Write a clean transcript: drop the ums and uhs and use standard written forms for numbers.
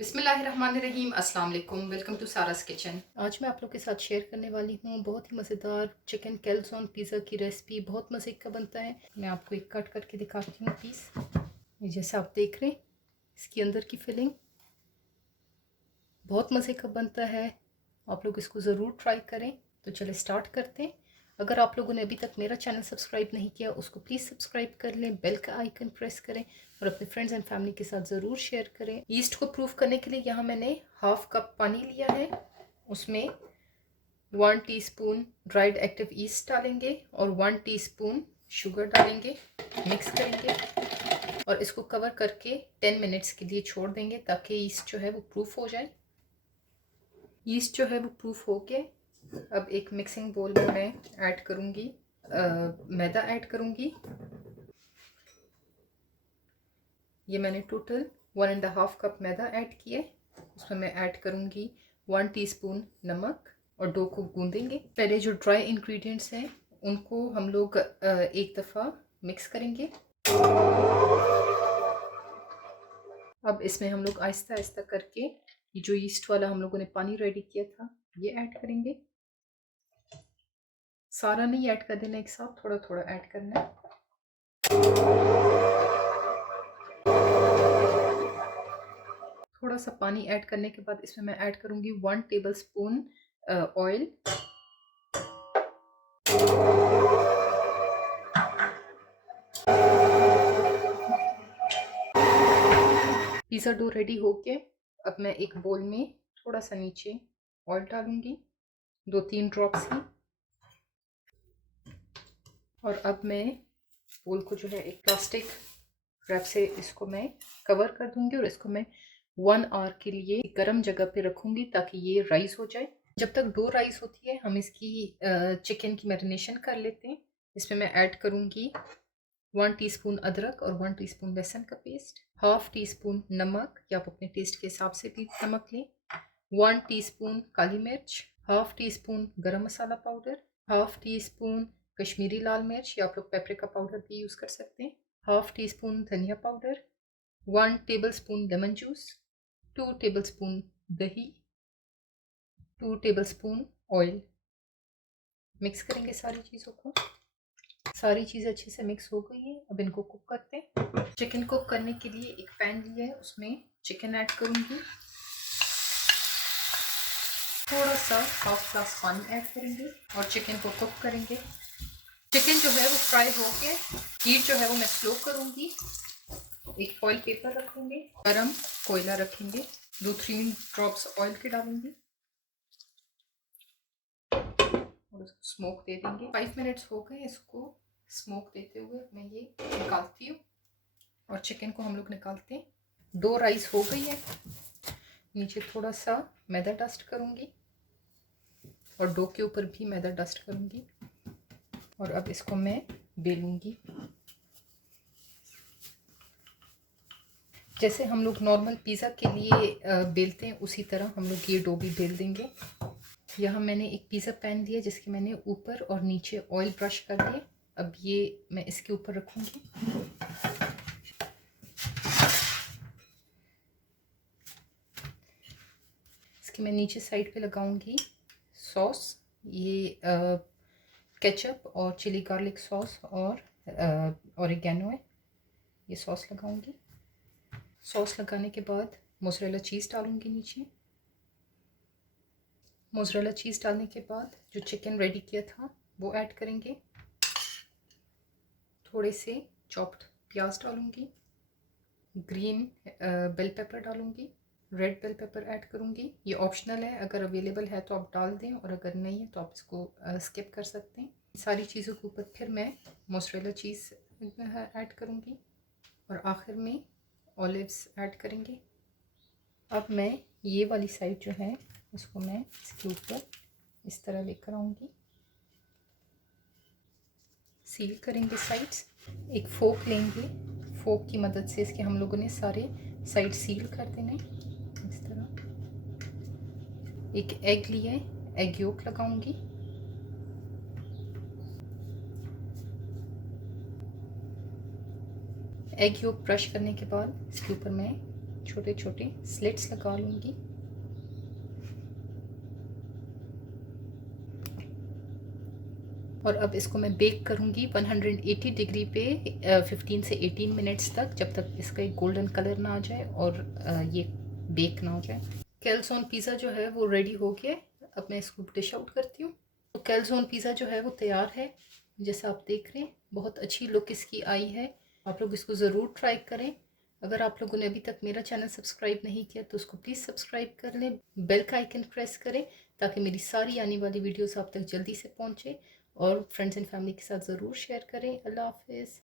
बिस्मिल्लाहिर्रहमानिर्रहीम। अस्सलाम वालेकुम। Welcome to Sara's kitchen. आज मैं आप लोग के साथ शेयर करने वाली हूँ बहुत ही मज़ेदार चिकन कैल्ज़ोन पिज़्ज़ा की रेसिपी। बहुत मज़े का बनता है। मैं आपको एक कट करके दिखाती हूँ पीस। ये जैसे आप देख रहे हैं, इसके अंदर की फिलिंग बहुत मज़े का बनता है। आप लोग इसको ज़रूर ट्राई करें। तो चले स्टार्ट करते हैं। अगर आप लोगों ने अभी तक मेरा चैनल सब्सक्राइब नहीं किया, उसको प्लीज़ सब्सक्राइब कर लें, बेल का आइकन प्रेस करें और अपने फ्रेंड्स एंड फैमिली के साथ ज़रूर शेयर करें। ईस्ट को प्रूफ करने के लिए यहाँ मैंने हाफ कप पानी लिया है। उसमें 1 टीस्पून ड्राइड एक्टिव ईस्ट डालेंगे और 1 टीस्पून शुगर डालेंगे। मिक्स करेंगे और इसको कवर करके 10 मिनट्स के लिए छोड़ देंगे ताकि ईस्ट जो है वो प्रूफ हो जाए। ईस्ट जो है वो प्रूफ हो के अब एक मिक्सिंग बोल में मैं ऐड करूँगी, मैदा ऐड करूँगी। ये मैंने टोटल 1.5 कप मैदा ऐड किए। उसमें मैं ऐड करूँगी 1 टीस्पून नमक और डो को गूंदेंगे। पहले जो ड्राई इंग्रेडिएंट्स हैं उनको हम लोग एक दफ़ा मिक्स करेंगे। अब इसमें हम लोग आहिस्ता आहिस्ता करके ये जो ईस्ट वाला हम लोगों ने पानी रेडी किया था ये ऐड करेंगे। सारा नहीं ऐड कर देना एक साथ, थोड़ा थोड़ा ऐड करना है। थोड़ा सा पानी ऐड करने के बाद इसमें मैं ऐड करूंगी 1 tablespoon oil. Pizza dough ready हो के अब मैं एक बोल में थोड़ा सा नीचे ऑयल डालूंगी, 2-3 ड्रॉप्स ही। और अब मैं बोल को जो है एक प्लास्टिक रैप से इसको मैं कवर कर दूंगी और इसको मैं 1 आवर के लिए गर्म जगह पे रखूंगी ताकि ये राइस हो जाए। जब तक डो राइस होती है हम इसकी चिकन की मैरिनेशन कर लेते हैं। इसमें मैं ऐड करूंगी 1 टीस्पून अदरक और 1 टीस्पून लहसुन का पेस्ट, हाफ टी स्पून नमक या आप अपने टेस्ट के हिसाब से भी नमक लें, 1 टीस्पून काली मिर्च, half teaspoon garam masala powder, half teaspoon Kashmiri लाल मिर्च या आप लोग पेपरिका पाउडर भी यूज़ कर सकते हैं, हाफ टी स्पून धनिया powder, 1 table spoon lemon juice, 2 table spoon दही, 2 टेबल स्पून ऑयल। मिक्स करेंगे सारी चीज़ों को। सारी चीज़ अच्छे से मिक्स हो गई है। अब इनको कुक करते हैं। चिकन कुक करने के लिए एक पैन लिया है, उसमें चिकन ऐड करूंगी। थोड़ा सा हाफ ग्लास पानी ऐड करेंगे और चिकन को कुक करेंगे। चिकन जो है वो फ्राई हो के हीट जो है वो मैं स्लो करूंगी। एक फॉइल पेपर रखूंगी, गरम कोयला रखेंगे, 2-3 ड्रॉप्स ऑयल के डालूंगी और उसको स्मोक दे देंगे। 5 मिनट्स हो गए इसको स्मोक देते हुए। मैं ये निकालती हूँ और चिकन को हम लोग निकालते हैं। डो राइस हो गई है। नीचे थोड़ा सा मैदा डस्ट करूँगी और डो के ऊपर भी मैदा डस्ट करूँगी और अब इसको मैं बेलूँगी। जैसे हम लोग नॉर्मल पिज़्ज़ा के लिए बेलते हैं उसी तरह हम लोग ये डो भी बेल देंगे। यहाँ मैंने एक पिज़्ज़ा पैन लिया जिसके मैंने ऊपर और नीचे ऑयल ब्रश कर दिए। अब ये मैं इसके ऊपर रखूँगी। इसके मैं नीचे साइड पे लगाऊंगी सॉस, ये केचप और चिली गार्लिक सॉस और ऑरिगेनो है, ये सॉस लगाऊंगी। सॉस लगाने के बाद मोज़रेला चीज़ डालूंगी नीचे। मोज़रेला चीज़ डालने के बाद जो चिकन रेडी किया था वो ऐड करेंगे। थोड़े से चॉप्ड प्याज डालूंगी, ग्रीन बेल पेपर डालूंगी, रेड बेल पेपर ऐड करूंगी। ये ऑप्शनल है, अगर अवेलेबल है तो आप डाल दें और अगर नहीं है तो आप इसको स्किप कर सकते हैं। सारी चीज़ों के ऊपर फिर मैं मोज़रेला चीज़ ऐड करूंगी और आखिर में ऑलिव्स ऐड करेंगे। अब मैं ये वाली साइड जो है उसको मैं इसके ऊपर इस तरह लेकर आऊँगी। सील करेंगे साइड्स। एक फोक लेंगे, फोक की मदद से इसके हम लोगों ने सारे साइड सील कर देने इस तरह। एक एग लिया है, एग योक लगाऊंगी। एग योक ब्रश करने के बाद इसके ऊपर मैं छोटे छोटे स्लिट्स लगा लूँगी। और अब इसको मैं बेक करूँगी 180 डिग्री पे 15 से 18 मिनट्स तक, जब तक इसका एक गोल्डन कलर ना आ जाए और ये बेक ना हो जाए। कैलज़ोन पिज़्ज़ा जो है वो रेडी हो गया। अब मैं इसको डिश आउट करती हूँ। तो कैलज़ोन पिज़्ज़ा जो है वो तैयार है। जैसा आप देख रहे हैं बहुत अच्छी लुक इसकी आई है। आप लोग इसको ज़रूर ट्राई करें। अगर आप लोगों ने अभी तक मेरा चैनल सब्सक्राइब नहीं किया तो उसको प्लीज़ सब्सक्राइब कर लें, बेल का आइकन प्रेस करें ताकि मेरी सारी आने वाली वीडियोस आप तक जल्दी से पहुंचे, और फ्रेंड्स एंड फैमिली के साथ ज़रूर शेयर करें। अल्लाह हाफ़िज़।